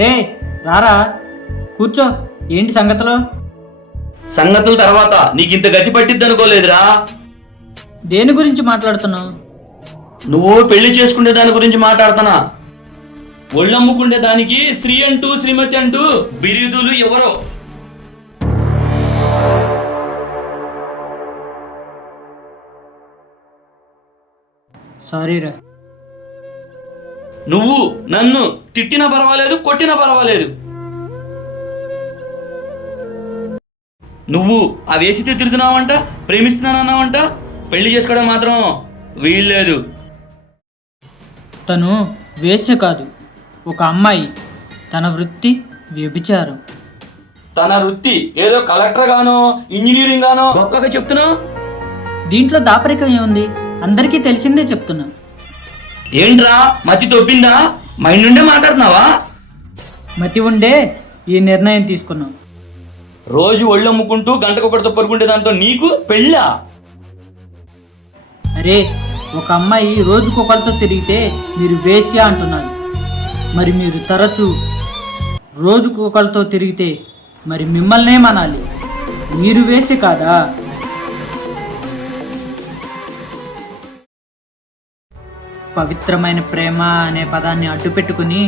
రే రారా కూర్చో. ఏంటి సంగతులు? సంగతుల తర్వాత నీకింత గతి పట్టిద్ది అనుకోలేదురా. దేని గురించి మాట్లాడుతున్నావు? నువ్వు పెళ్లి చేసుకునే దాని గురించి మాట్లాడుతున్నా. ఒళ్ళమ్ముకుండే దానికి స్త్రీ అంటూ శ్రీమతి అంటూ బిరుదులు ఎవరో. సారీరా. నువ్వు నన్ను తిట్టినా పర్వాలేదు, కొట్టినా పర్వాలేదు. నువ్వు ఆ వేసితే తిరుగుతున్నావంట, ప్రేమిస్తున్నానన్నావంట, పెళ్లి చేసుకోవడం మాత్రం వీల్లేదు. తను వేశ్య కాదు, ఒక అమ్మాయి. తన వృత్తి వ్యభిచారం. తన వృత్తి ఏదో కలెక్టర్ గానో ఇంజనీరింగ్ గానో గొప్పగా చెప్తున్నావు. దీంట్లో దాపరికం ఏముంది? అందరికీ తెలిసిందే చెప్తున్నా. ఏంట్రా మతి తొప్పిందా? మైండ్ నుండే మాట్లాడుతున్నావా? మతి ఉండే ఈ నిర్ణయం తీసుకున్నాం. రోజు ఒళ్ళమ్ముకుంటూ గంటకొకటితో పరుకుంటే దాంతో నీకు పెళ్ళా? అరే, ఒక అమ్మాయి రోజుకొకరితో తిరిగితే మీరు వేశ్య అంటున్నారు. మరి మీరు తరచూ రోజుకొకరితో తిరిగితే మరి మిమ్మల్నేమనాలి? మీరు వేశ్య కాదా? పవిత్రమైన ప్రేమ అనే పదాన్ని అడ్డుపెట్టుకుని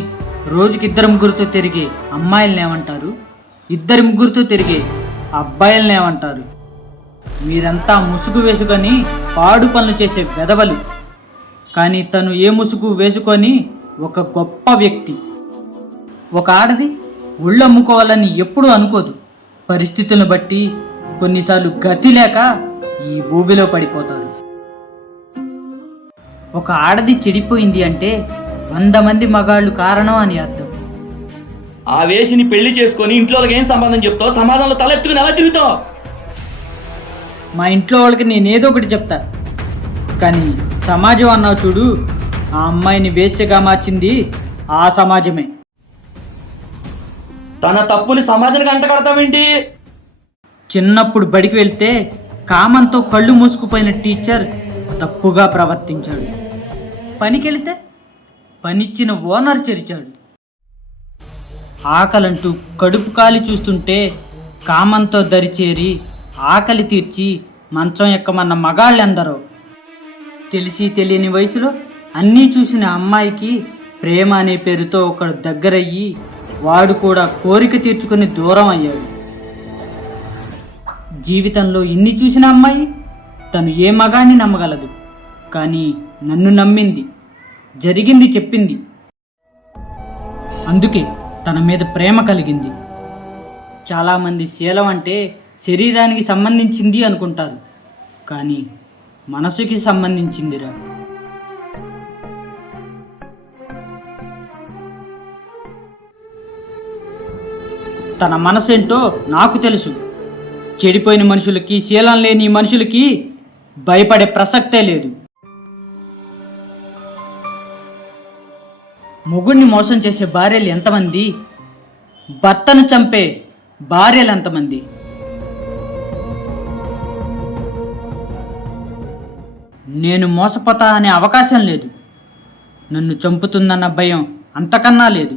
రోజుకిద్దరు ముగ్గురితో తిరిగే అమ్మాయిలను ఏమంటారు? ఇద్దరు ముగ్గురితో తిరిగే అబ్బాయిలను ఏమంటారు? మీరంతా ముసుగు వేసుకొని పాడు పనులు చేసే వెధవలు. కానీ తను ఏ ముసుగు వేసుకొని ఒక గొప్ప వ్యక్తి. ఒక ఆడది ఒళ్ళు అమ్ముకోవాలని ఎప్పుడూ అనుకోదు. పరిస్థితులను బట్టి కొన్నిసార్లు గతి లేక ఈ ఊబిలో పడిపోతారు. ఒక ఆడది చెడిపోయింది అంటే 100 మంది మగాళ్ళు కారణం అని అర్థం. ఆ వేసిని పెళ్లి చేసుకొని ఇంట్లో వాళ్ళకి ఏం సంబంధం చెప్తావు? సమాధానంలో తల ఎత్తుకుని ఎలా తిరుగుతావు? మా ఇంట్లో వాళ్ళకి నేనేదో ఒకటి చెప్తా, కానీ సమాజం అన్నావు చూడు, ఆ అమ్మాయిని వేశ్యగా మార్చింది ఆ సమాజమే. తన తప్పుని సమాజానికి అంటగడతావేంటి? చిన్నప్పుడు బడికి వెళ్తే కామంతో కళ్ళు మూసుకుపోయిన టీచర్ తప్పుగా ప్రవర్తించాడు. పనికెళితే పనిచ్చిన ఓనర్ చెరిచాడు. ఆకలంటూ కడుపు కాలి చూస్తుంటే కామంతో దరిచేరి ఆకలి తీర్చి మంచం ఎక్కమన్న మగాళ్ళెందరో. తెలిసి తెలియని వయసులో అన్నీ చూసిన అమ్మాయికి ప్రేమ అనే పేరుతో ఒకడు దగ్గరయ్యి వాడు కూడా కోరిక తీర్చుకుని దూరం అయ్యాడు. జీవితంలో ఇన్ని చూసిన అమ్మాయి తను ఏ మగాన్ని నమ్మగలదు, కానీ నన్ను నమ్మింది, జరిగింది చెప్పింది. అందుకే తన మీద ప్రేమ కలిగింది. చాలామంది శీలం అంటే శరీరానికి సంబంధించింది అనుకుంటారు, కానీ మనసుకి సంబంధించిందిరా. తన మనసేంటో నాకు తెలుసు. చెడిపోయిన మనుషులకి, శీలం లేని మనుషులకి భయపడే ప్రసక్తే లేదు. మొగుడిని మోసం చేసే భార్యలు ఎంతమంది? భర్తను చంపే భార్యలు ఎంతమంది? నేను మోసపోతా అనే అవకాశం లేదు. నన్ను చంపుతుందన్న భయం అంతకన్నా లేదు.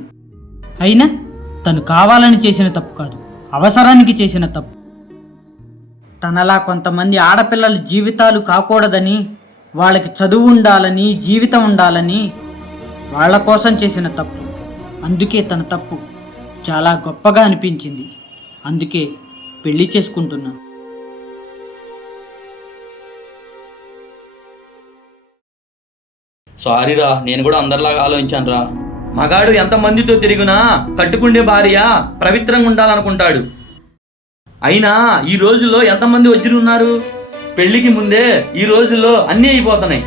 అయినా తను కావాలని చేసిన తప్పు కాదు, అవసరానికి చేసిన తప్పు. తనలా కొంతమంది ఆడపిల్లల జీవితాలు కాకూడదని, వాళ్ళకి చదువు ఉండాలని, జీవితం ఉండాలని వాళ్ళ కోసం చేసిన తప్పు. అందుకే తన తప్పు చాలా గొప్పగా అనిపించింది. అందుకే పెళ్లి చేసుకుంటున్నా. సారీరా, నేను కూడా అందరిలాగా ఆలోచించాను రా. మగాడు ఎంతమందితో తిరిగినా కట్టుకుండే భార్య పవిత్రంగా ఉండాలనుకుంటాడు. అయినా ఈ రోజుల్లో ఎంతమంది వచ్చి ఉన్నారు? పెళ్లికి ముందే ఈ రోజుల్లో అన్నీ అయిపోతున్నాయి.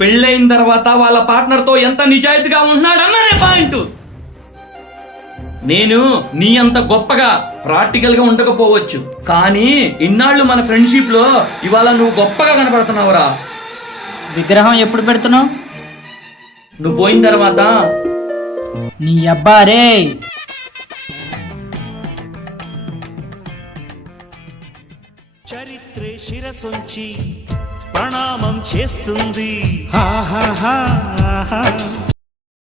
పెళ్ళైన తర్వాత వాళ్ళ పార్ట్నర్తో ఎంత నిజాయితీగా ఉంటున్నాడన్నదే పాయింట్. నేను నీ అంత గొప్పగా ప్రాక్టికల్గా ఉండకపోవచ్చు, కానీ ఇన్నాళ్ళు మన ఫ్రెండ్షిప్లో ఇవాళ నువ్వు గొప్పగా కనపడుతున్నావురా. విగ్రహం ఎప్పుడు పెడుతున్నావు? నువ్వు పోయిన తర్వాత. నీ అబ్బారే. చరిత్రే శిరసొంచి ప్రణామం చేస్తుంది.